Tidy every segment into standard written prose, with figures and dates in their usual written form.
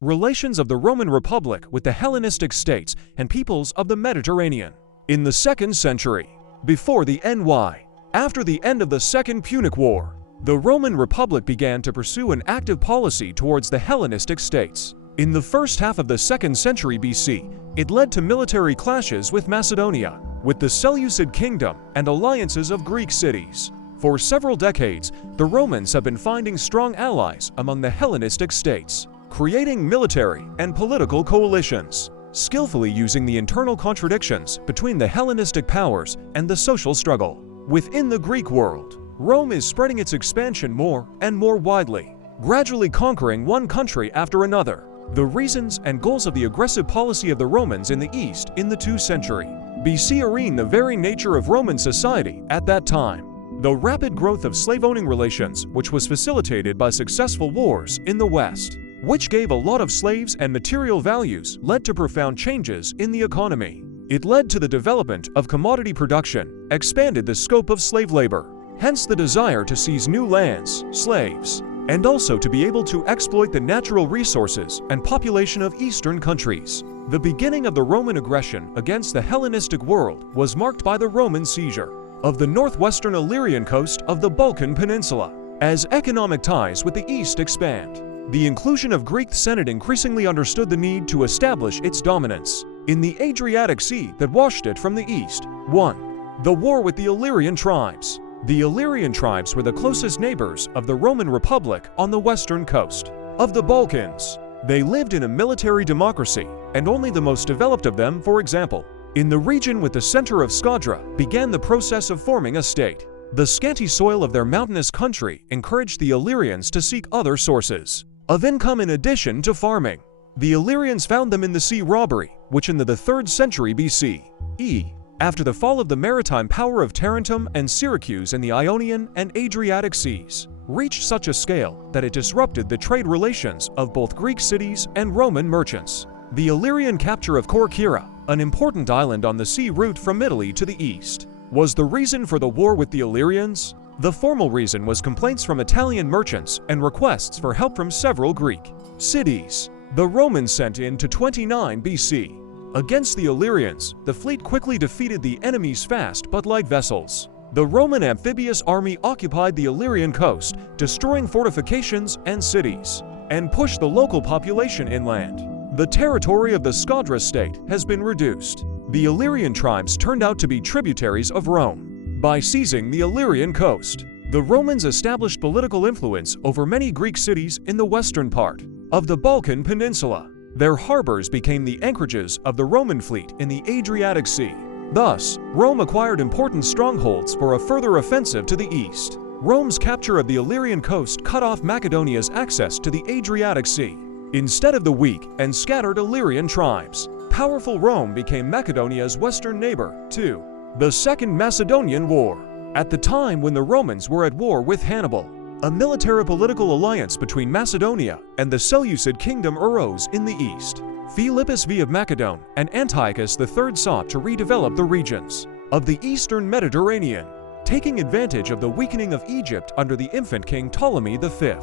Relations of the Roman Republic with the Hellenistic states and peoples of the Mediterranean. In the 2nd century, before the NY, after the end of the Second Punic War, the Roman Republic began to pursue an active policy towards the Hellenistic states. In the first half of the 2nd century BC, it led to military clashes with Macedonia, with the Seleucid kingdom and alliances of Greek cities. For several decades, the Romans have been finding strong allies among the Hellenistic states, creating military and political coalitions, skillfully using the internal contradictions between the Hellenistic powers and the social struggle. Within the Greek world, Rome is spreading its expansion more and more widely, gradually conquering one country after another. The reasons and goals of the aggressive policy of the Romans in the East in the 2nd century BC are the very nature of Roman society at that time. The rapid growth of slave-owning relations, which was facilitated by successful wars in the West, which gave a lot of slaves and material values, led to profound changes in the economy. It led to the development of commodity production, expanded the scope of slave labor, hence the desire to seize new lands, slaves, and also to be able to exploit the natural resources and population of Eastern countries. The beginning of the Roman aggression against the Hellenistic world was marked by the Roman seizure of the northwestern Illyrian coast of the Balkan Peninsula. As economic ties with the East expand, the inclusion of Greek Senate increasingly understood the need to establish its dominance in the Adriatic Sea that washed it from the east. 1. The war with the Illyrian tribes. The Illyrian tribes were the closest neighbors of the Roman Republic on the western coast of the Balkans. They lived in a military democracy, and only the most developed of them, for example, in the region with the center of Scadra, began the process of forming a state. The scanty soil of their mountainous country encouraged the Illyrians to seek other sources of income in addition to farming. The Illyrians found them in the sea robbery, which in the 3rd century BC, after the fall of the maritime power of Tarentum and Syracuse in the Ionian and Adriatic seas, reached such a scale that it disrupted the trade relations of both Greek cities and Roman merchants. The Illyrian capture of Corcyra, an important island on the sea route from Italy to the east, was the reason for the war with the Illyrians. The formal reason was complaints from Italian merchants and requests for help from several Greek cities. The Romans sent in to 29 BC. Against the Illyrians, the fleet quickly defeated the enemy's fast but light vessels. The Roman amphibious army occupied the Illyrian coast, destroying fortifications and cities, and pushed the local population inland. The territory of the Scadra state has been reduced. The Illyrian tribes turned out to be tributaries of Rome. By seizing the Illyrian coast, the Romans established political influence over many Greek cities in the western part of the Balkan Peninsula. Their harbors became the anchorages of the Roman fleet in the Adriatic Sea. Thus, Rome acquired important strongholds for a further offensive to the east. Rome's capture of the Illyrian coast cut off Macedonia's access to the Adriatic Sea. Instead of the weak and scattered Illyrian tribes, powerful Rome became Macedonia's western neighbor. 2. The Second Macedonian War. At the time when the Romans were at war with Hannibal, a military-political alliance between Macedonia and the Seleucid kingdom arose in the east. Philippus V of Macedon and Antiochus III sought to redevelop the regions of the eastern Mediterranean, taking advantage of the weakening of Egypt under the infant king Ptolemy V.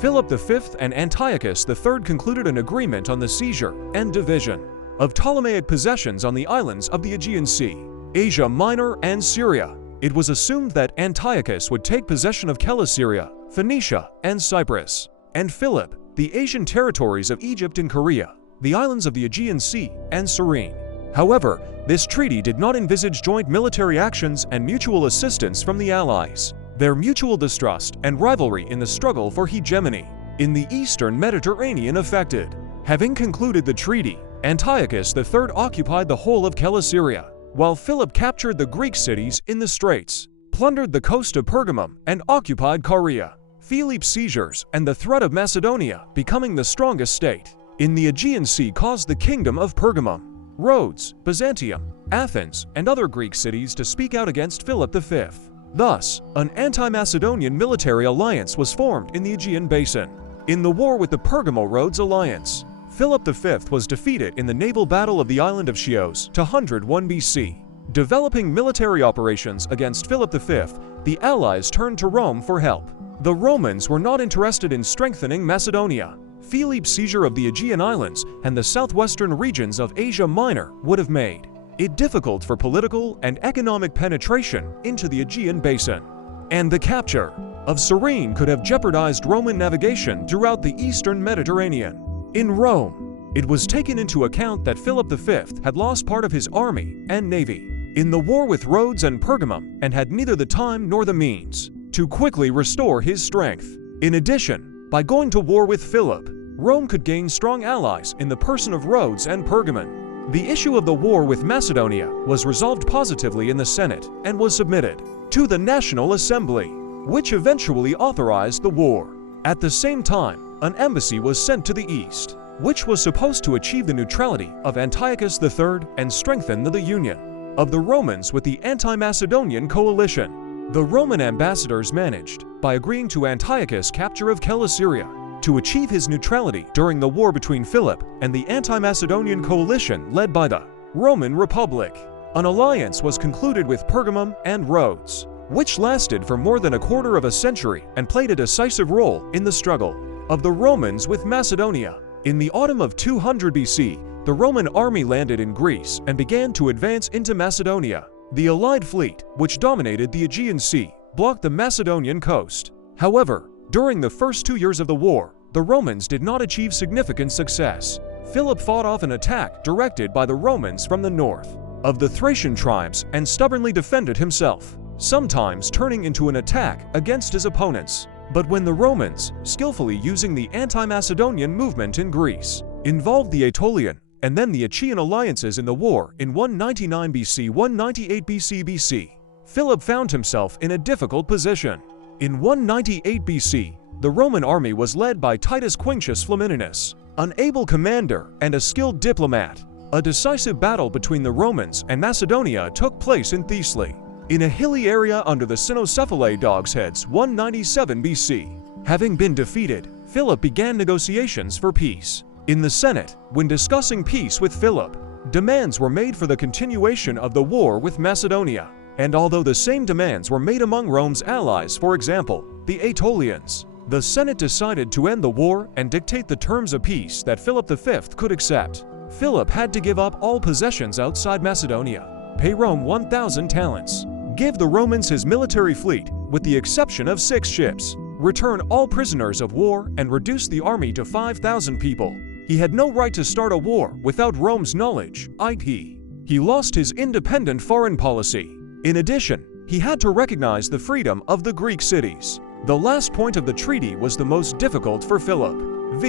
Philip V and Antiochus III concluded an agreement on the seizure and division of Ptolemaic possessions on the islands of the Aegean Sea, Asia Minor, and Syria. It was assumed that Antiochus would take possession of Coelesyria, Phoenicia, and Cyprus, and Philip, the Asian territories of Egypt and Korea, the islands of the Aegean Sea, and Cyrene. However, this treaty did not envisage joint military actions and mutual assistance from the Allies. Their mutual distrust and rivalry in the struggle for hegemony in the eastern Mediterranean affected. Having concluded the treaty, Antiochus III occupied the whole of Coelesyria, while Philip captured the Greek cities in the Straits, plundered the coast of Pergamum, and occupied Caria. Philip's seizures and the threat of Macedonia becoming the strongest state in the Aegean Sea caused the kingdom of Pergamum, Rhodes, Byzantium, Athens, and other Greek cities to speak out against Philip V. Thus, an anti-Macedonian military alliance was formed in the Aegean Basin. In the war with the Pergamo-Rhodes alliance, Philip V was defeated in the naval battle of the island of Chios 101 BC. Developing military operations against Philip V, the Allies turned to Rome for help. The Romans were not interested in strengthening Macedonia. Julius Caesar of the Aegean Islands and the southwestern regions of Asia Minor would have made it difficult for political and economic penetration into the Aegean basin. And the capture of Cyrene could have jeopardized Roman navigation throughout the eastern Mediterranean. In Rome, it was taken into account that Philip V had lost part of his army and navy in the war with Rhodes and Pergamum and had neither the time nor the means to quickly restore his strength. In addition, by going to war with Philip, Rome could gain strong allies in the person of Rhodes and Pergamon. The issue of the war with Macedonia was resolved positively in the Senate and was submitted to the National Assembly, which eventually authorized the war. At the same time, an embassy was sent to the east, which was supposed to achieve the neutrality of Antiochus III and strengthen the union of the Romans with the anti-Macedonian coalition. The Roman ambassadors managed, by agreeing to Antiochus' capture of Colosseum, to achieve his neutrality during the war between Philip and the anti-Macedonian coalition led by the Roman Republic. An alliance was concluded with Pergamum and Rhodes, which lasted for more than a quarter of a century and played a decisive role in the struggle of the Romans with Macedonia. In the autumn of 200 BC, the Roman army landed in Greece and began to advance into Macedonia. The allied fleet, which dominated the Aegean Sea, blocked the Macedonian coast. However, during the first 2 years of the war, the Romans did not achieve significant success. Philip fought off an attack directed by the Romans from the north of the Thracian tribes and stubbornly defended himself, sometimes turning into an attack against his opponents. But when the Romans, skillfully using the anti-Macedonian movement in Greece, involved the Aetolian and then the Achaean alliances in the war in 199 BC, 198 BC, Philip found himself in a difficult position. In 198 BC, the Roman army was led by Titus Quinctius Flamininus, an able commander and a skilled diplomat. A decisive battle between the Romans and Macedonia took place in Thessaly, in a hilly area under the Cynocephalae Dogs Heads, 197 BC. Having been defeated, Philip began negotiations for peace. In the Senate, when discussing peace with Philip, demands were made for the continuation of the war with Macedonia. And although the same demands were made among Rome's allies, for example, the Aetolians, the Senate decided to end the war and dictate the terms of peace that Philip V could accept. Philip had to give up all possessions outside Macedonia, pay Rome 1,000 talents, give the Romans his military fleet, with the exception of 6 ships, return all prisoners of war, and reduce the army to 5,000 people. He had no right to start a war without Rome's knowledge, i.e., he lost his independent foreign policy. In addition, he had to recognize the freedom of the Greek cities. The last point of the treaty was the most difficult for Philip.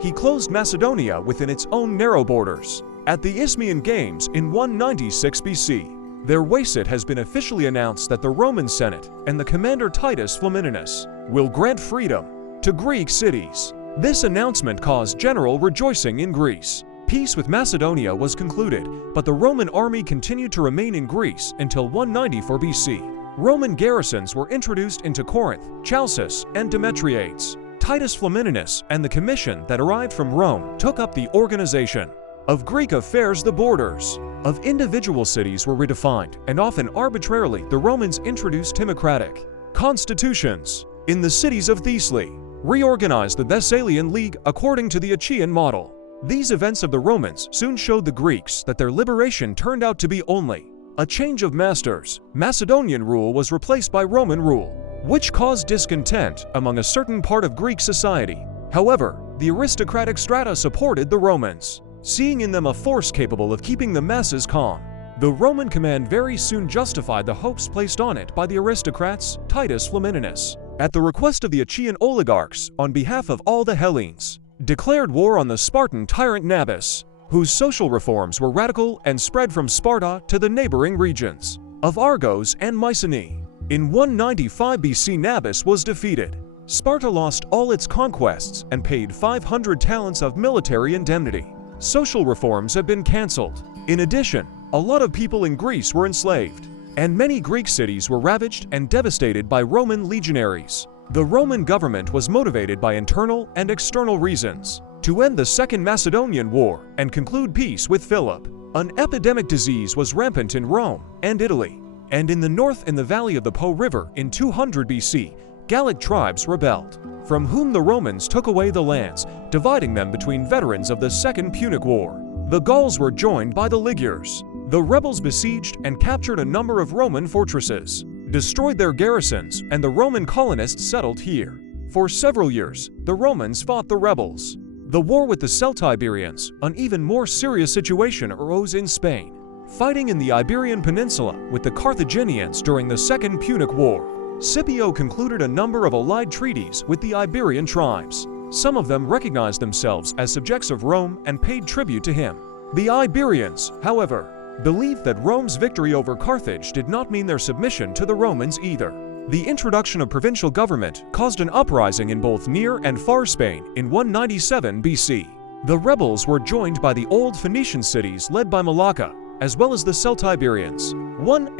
He closed Macedonia within its own narrow borders. At the Isthmian Games in 196 BC, their Wacit has been officially announced that the Roman Senate and the commander Titus Flamininus will grant freedom to Greek cities. This announcement caused general rejoicing in Greece. Peace with Macedonia was concluded, but the Roman army continued to remain in Greece until 194 BC. Roman garrisons were introduced into Corinth, Chalcis, and Demetriades. Titus Flamininus and the commission that arrived from Rome took up the organization of Greek affairs. The borders of individual cities were redefined, and often arbitrarily the Romans introduced timocratic constitutions in the cities of Thessaly, reorganized the Thessalian League according to the Achaean model. These events of the Romans soon showed the Greeks that their liberation turned out to be only a change of masters. Macedonian rule was replaced by Roman rule, which caused discontent among a certain part of Greek society. However, the aristocratic strata supported the Romans, seeing in them a force capable of keeping the masses calm. The Roman command very soon justified the hopes placed on it by the aristocrats. Titus Flamininus, at the request of the Achaean oligarchs on behalf of all the Hellenes, declared war on the Spartan tyrant Nabis, whose social reforms were radical and spread from Sparta to the neighboring regions of Argos and Mycenae. In 195 BC, Nabis was defeated. Sparta lost all its conquests and paid 500 talents of military indemnity. Social reforms have been cancelled. In addition, a lot of people in Greece were enslaved, and many Greek cities were ravaged and devastated by Roman legionaries. The Roman government was motivated by internal and external reasons to end the Second Macedonian War and conclude peace with Philip. An epidemic disease was rampant in Rome and Italy, and in the north in the valley of the Po River in 200 BC, Gallic tribes rebelled, from whom the Romans took away the lands, dividing them between veterans of the Second Punic War. The Gauls were joined by the Ligures. The rebels besieged and captured a number of Roman fortresses, destroyed their garrisons, and the Roman colonists settled here. For several years, the Romans fought the rebels. The war with the Celtiberians, an even more serious situation, arose in Spain. Fighting in the Iberian Peninsula with the Carthaginians during the Second Punic War, Scipio concluded a number of allied treaties with the Iberian tribes. Some of them recognized themselves as subjects of Rome and paid tribute to him. The Iberians, however, believed that Rome's victory over Carthage did not mean their submission to the Romans either. The introduction of provincial government caused an uprising in both near and far Spain in 197 BC. The rebels were joined by the old Phoenician cities led by Malacca, as well as the Celtiberians,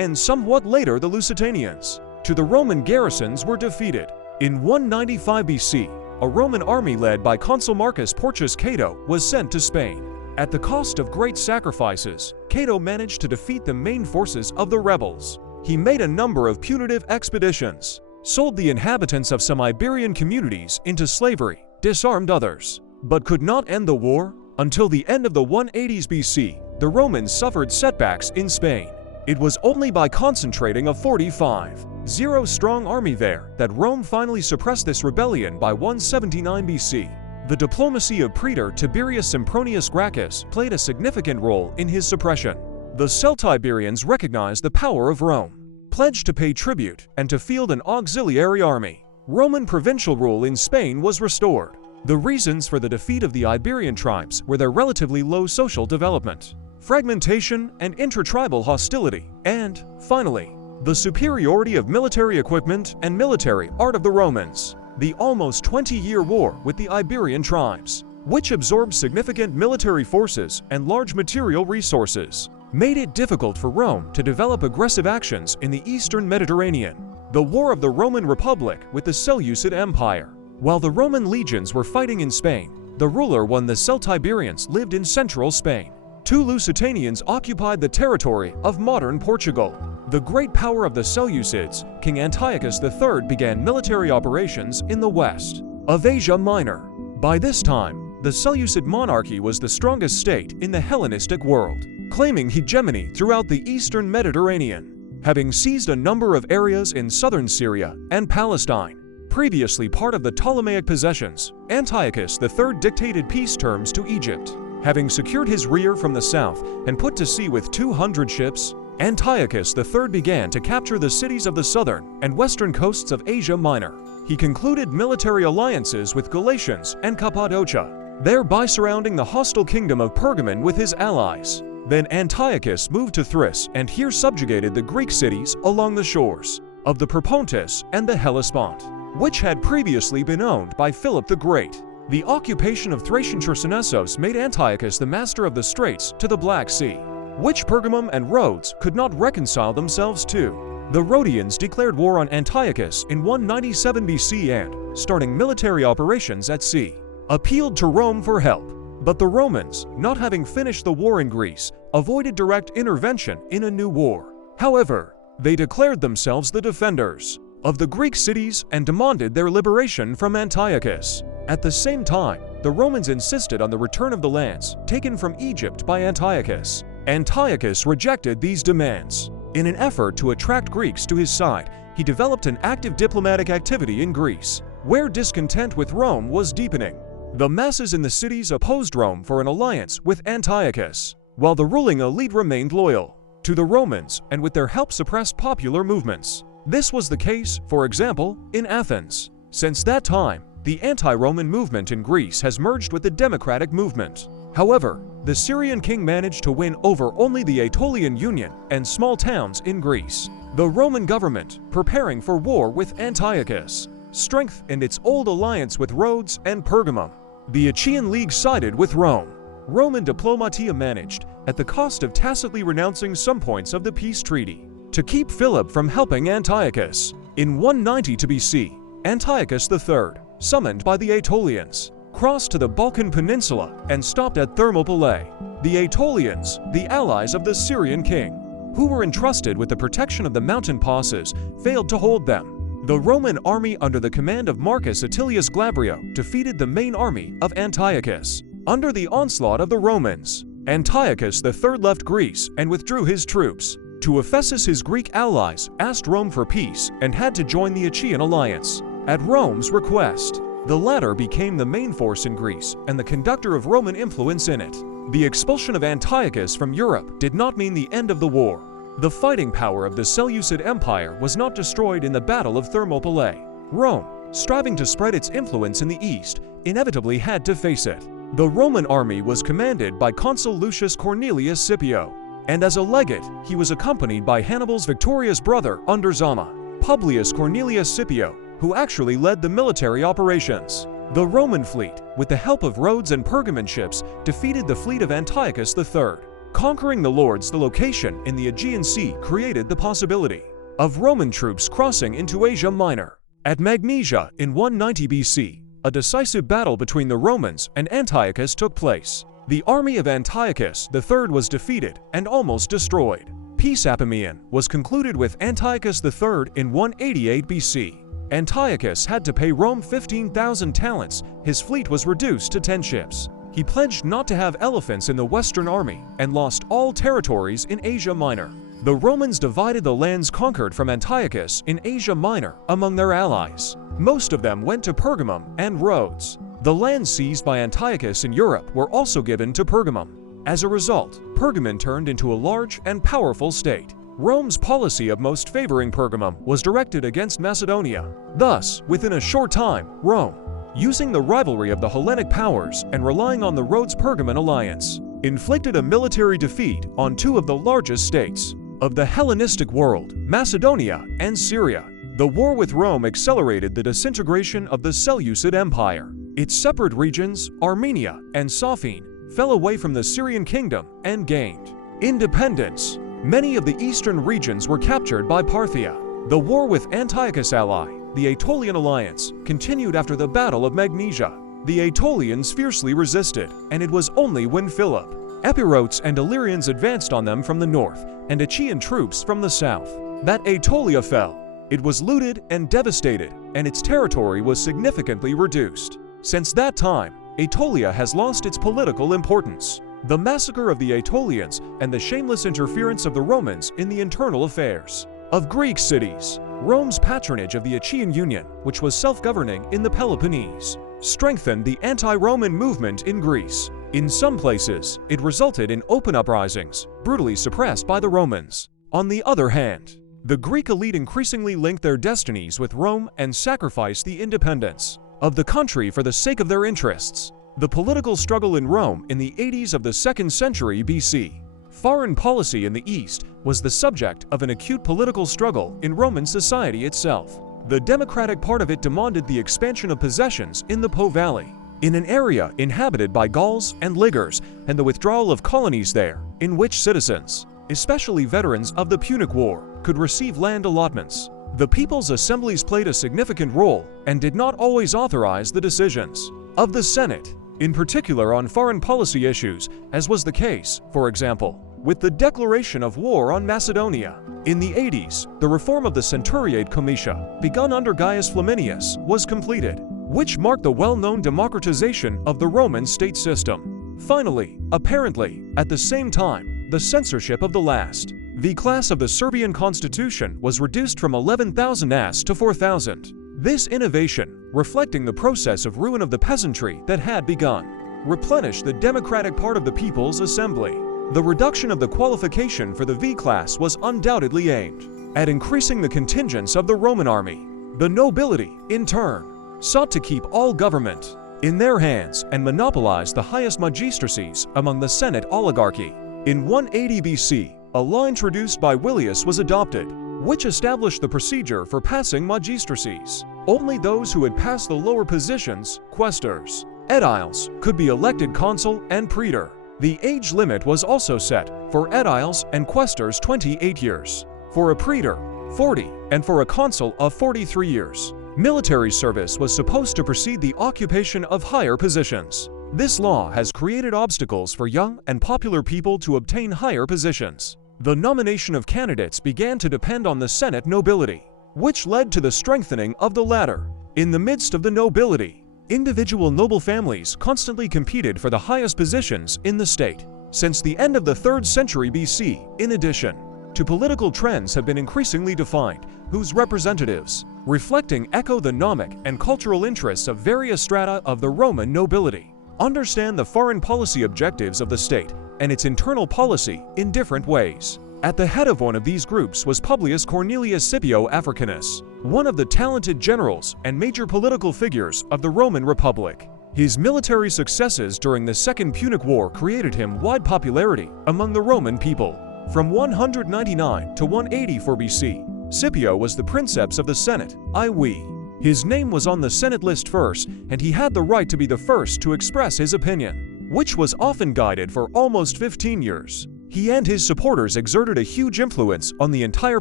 and somewhat later the Lusitanians. The Roman garrisons were defeated. In 195 BC, a Roman army led by consul Marcus Porcius Cato was sent to Spain. At the cost of great sacrifices, Cato managed to defeat the main forces of the rebels. He made a number of punitive expeditions, sold the inhabitants of some Iberian communities into slavery, disarmed others, but could not end the war. Until the end of the 180s BC, the Romans suffered setbacks in Spain. It was only by concentrating a 45,000-strong army there that Rome finally suppressed this rebellion by 179 BC. The diplomacy of praetor Tiberius Sempronius Gracchus played a significant role in his suppression. The Celtiberians recognized the power of Rome, pledged to pay tribute and to field an auxiliary army. Roman provincial rule in Spain was restored. The reasons for the defeat of the Iberian tribes were their relatively low social development, fragmentation and intertribal hostility, and, finally, the superiority of military equipment and military art of the Romans. The almost 20-year war with the Iberian tribes, which absorbed significant military forces and large material resources, made it difficult for Rome to develop aggressive actions in the eastern Mediterranean. The War of the Roman Republic with the Seleucid Empire. While the Roman legions were fighting in Spain, the ruler when the Celtiberians lived in central Spain. Two Lusitanians occupied the territory of modern Portugal. The great power of the Seleucids, King Antiochus III, began military operations in the west of Asia Minor. By this time, the Seleucid monarchy was the strongest state in the Hellenistic world, claiming hegemony throughout the eastern Mediterranean, having seized a number of areas in southern Syria and Palestine. Previously part of the Ptolemaic possessions, Antiochus III dictated peace terms to Egypt. Having secured his rear from the south and put to sea with 200 ships, Antiochus III began to capture the cities of the southern and western coasts of Asia Minor. He concluded military alliances with Galatians and Cappadocia, thereby surrounding the hostile kingdom of Pergamon with his allies. Then Antiochus moved to Thrace and here subjugated the Greek cities along the shores of the Propontis and the Hellespont, which had previously been owned by Philip the Great. The occupation of Thracian Chersonesos made Antiochus the master of the straits to the Black Sea, which Pergamum and Rhodes could not reconcile themselves to. The Rhodians declared war on Antiochus in 197 BC and, starting military operations at sea, appealed to Rome for help. But the Romans, not having finished the war in Greece, avoided direct intervention in a new war. However, they declared themselves the defenders of the Greek cities and demanded their liberation from Antiochus. At the same time, the Romans insisted on the return of the lands taken from Egypt by Antiochus. Antiochus rejected these demands. In an effort to attract Greeks to his side, he developed an active diplomatic activity in Greece, where discontent with Rome was deepening. The masses in the cities opposed Rome for an alliance with Antiochus, while the ruling elite remained loyal to the Romans and with their help suppressed popular movements. This was the case, for example, in Athens. Since that time, the anti-Roman movement in Greece has merged with the democratic movement. However, the Syrian king managed to win over only the Aetolian Union and small towns in Greece. The Roman government, preparing for war with Antiochus, strengthened its old alliance with Rhodes and Pergamum. The Achaean League sided with Rome. Roman diplomatia managed, at the cost of tacitly renouncing some points of the peace treaty, to keep Philip from helping Antiochus. In 190 BC, Antiochus III, summoned by the Aetolians, crossed to the Balkan Peninsula and stopped at Thermopylae. The Aetolians, the allies of the Syrian king, who were entrusted with the protection of the mountain passes, failed to hold them. The Roman army under the command of Marcus Atilius Glabrio defeated the main army of Antiochus. Under the onslaught of the Romans, Antiochus III left Greece and withdrew his troops. To Ephesus, his Greek allies asked Rome for peace and had to join the Achaean alliance. At Rome's request, the latter became the main force in Greece and the conductor of Roman influence in it. The expulsion of Antiochus from Europe did not mean the end of the war. The fighting power of the Seleucid Empire was not destroyed in the Battle of Thermopylae. Rome, striving to spread its influence in the East, inevitably had to face it. The Roman army was commanded by Consul Lucius Cornelius Scipio, and as a legate, he was accompanied by Hannibal's victorious brother under Zama, Publius Cornelius Scipio, who actually led the military operations. The Roman fleet, with the help of Rhodes and Pergamon ships, defeated the fleet of Antiochus III. Conquering the Lords, the location in the Aegean Sea created the possibility of Roman troops crossing into Asia Minor. At Magnesia in 190 BC, a decisive battle between the Romans and Antiochus took place. The army of Antiochus III was defeated and almost destroyed. Peace Apamian was concluded with Antiochus III in 188 BC. Antiochus had to pay Rome 15,000 talents. His fleet was reduced to 10 ships. He pledged not to have elephants in the Western army and lost all territories in Asia Minor. The Romans divided the lands conquered from Antiochus in Asia Minor among their allies. Most of them went to Pergamum and Rhodes. The lands seized by Antiochus in Europe were also given to Pergamum. As a result, Pergamon turned into a large and powerful state. Rome's policy of most favoring Pergamum was directed against Macedonia. Thus, within a short time, Rome, using the rivalry of the Hellenic powers and relying on the Rhodes-Pergamon alliance, inflicted a military defeat on two of the largest states of the Hellenistic world, Macedonia and Syria. The war with Rome accelerated the disintegration of the Seleucid Empire. Its separate regions, Armenia and Sophene, fell away from the Syrian kingdom and gained independence. Many of the eastern regions were captured by Parthia. The war with Antiochus' ally, the Aetolian alliance, continued after the Battle of Magnesia. The Aetolians fiercely resisted, and it was only when Philip, Epirotes and Illyrians advanced on them from the north and Achaean troops from the south that Aetolia fell. It was looted and devastated, and its territory was significantly reduced. Since that time, Aetolia has lost its political importance. The massacre of the Aetolians and the shameless interference of the Romans in the internal affairs of Greek cities. Rome's patronage of the Achaean Union, which was self-governing in the Peloponnese, strengthened the anti-Roman movement in Greece. In some places, it resulted in open uprisings, brutally suppressed by the Romans. On the other hand, the Greek elite increasingly linked their destinies with Rome and sacrificed the independence of the country for the sake of their interests. The political struggle in Rome in the 80s of the 2nd century BC. Foreign policy in the East was the subject of an acute political struggle in Roman society itself. The democratic part of it demanded the expansion of possessions in the Po Valley, in an area inhabited by Gauls and Ligurs, and the withdrawal of colonies there, in which citizens, especially veterans of the Punic War, could receive land allotments. The people's assemblies played a significant role and did not always authorize the decisions of the Senate, in particular on foreign policy issues, as was the case, for example, with the declaration of war on Macedonia. In the 80s, the reform of the Centuriate Comitia, begun under Gaius Flaminius, was completed, which marked the well-known democratization of the Roman state system. Finally, apparently, at the same time, the censorship of the last V class of the Serbian constitution was reduced from 11,000 as to 4,000. This innovation, reflecting the process of ruin of the peasantry that had begun, replenished the democratic part of the People's Assembly. The reduction of the qualification for the V class was undoubtedly aimed at increasing the contingents of the Roman army. The nobility, in turn, sought to keep all government in their hands and monopolize the highest magistracies among the Senate oligarchy. In 180 BC, a law introduced by Julius was adopted, which established the procedure for passing magistracies. Only those who had passed the lower positions, quaestors, aediles, could be elected consul and praetor. The age limit was also set, for aediles and quaestors 28 years, for a praetor 40, and for a consul of 43 years. Military service was supposed to precede the occupation of higher positions. This law has created obstacles for young and popular people to obtain higher positions. The nomination of candidates began to depend on the Senate nobility. which led to the strengthening of the latter. In the midst of the nobility, individual noble families constantly competed for the highest positions in the state. Since the end of the 3rd century BC, in addition to political trends have been increasingly defined, whose representatives, reflecting economic and cultural interests of various strata of the Roman nobility, understand the foreign policy objectives of the state and its internal policy in different ways. At the head of one of these groups was Publius Cornelius Scipio Africanus, one of the talented generals and major political figures of the Roman Republic. His military successes during the Second Punic War created him wide popularity among the Roman people. From 199 to 184 BC, Scipio was the princeps of the Senate, i.e., his name was on the Senate list first, and he had the right to be the first to express his opinion, which was often guided for almost 15 years. He and his supporters exerted a huge influence on the entire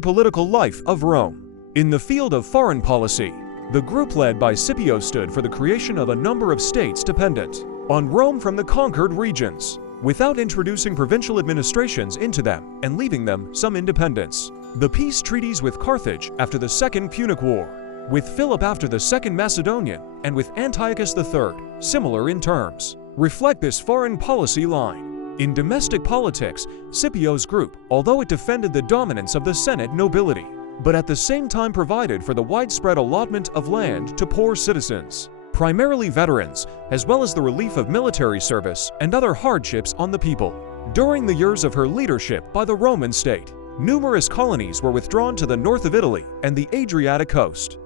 political life of Rome. In the field of foreign policy, the group led by Scipio stood for the creation of a number of states dependent on Rome from the conquered regions, without introducing provincial administrations into them and leaving them some independence. The peace treaties with Carthage after the Second Punic War, with Philip after the Second Macedonian, and with Antiochus III, similar in terms, reflect this foreign policy line. In domestic politics, Scipio's group, although it defended the dominance of the Senate nobility, but at the same time provided for the widespread allotment of land to poor citizens, primarily veterans, as well as the relief of military service and other hardships on the people. During the years of her leadership by the Roman state, numerous colonies were withdrawn to the north of Italy and the Adriatic coast.